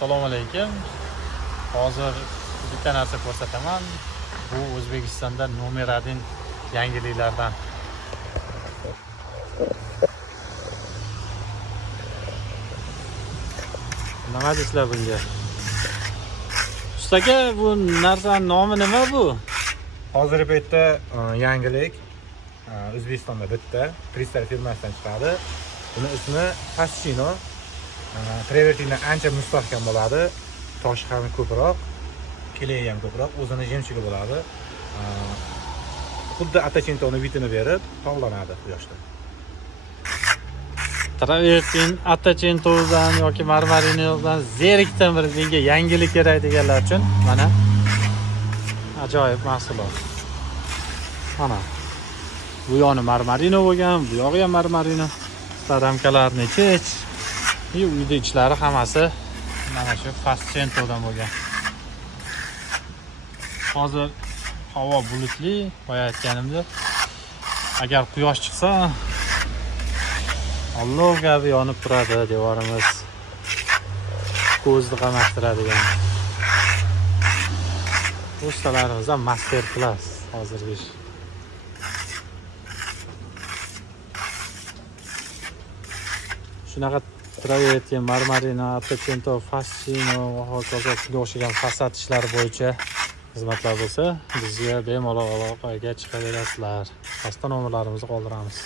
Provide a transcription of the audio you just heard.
Assalomu alaykum. Hozir bitta narsa ko'rsataman. Bu O'zbekistonda nomer 1 yangiliklardan. Nima deysizlar bunga? Ustaga, bu narsaning nomi nima bu? Hozirgi paytda yangilik O'zbekistonda bitta Kristal firmasidan chiqadi. Buni ismi Fascino. Travertina ancha mustahkam bo'ladi. Toshi ham ko'proq, kelegi ham ko'proq, o'zini jemchigi bo'ladi. Xuddi Atacentoni vitini berib tog'lanadi quyoshda. Travertin, Atacento'dan yoki Marmarino'dan zerikdan bir menga yangilik kerak deganlar uchun mana ajoyib mahsulot. Mana bu yoni Marmarino bo'lgan, bu yog'i ham Marmarino. Ramkalarni ichich, uyda ichlari hammasi mana shu Fascento'dan bo'lgan. Hozir havo bulutli, boya aytganimdek, agar quyosh chiqsa olov kabi yonib turadi devorimiz. Ko'zni qamashtiradigan. Ustalarimiz ham master class hozirgi ish. Shunaqa Travertin, Marmarino, Atacento, Fascino va hokazo shunga o'xshagan fasad ishlari bo'yicha xizmatlar bo'lsa, bizga bemalol aloqaga chiqaverasizlar. Pastda nomerlarimizni qoldiramiz.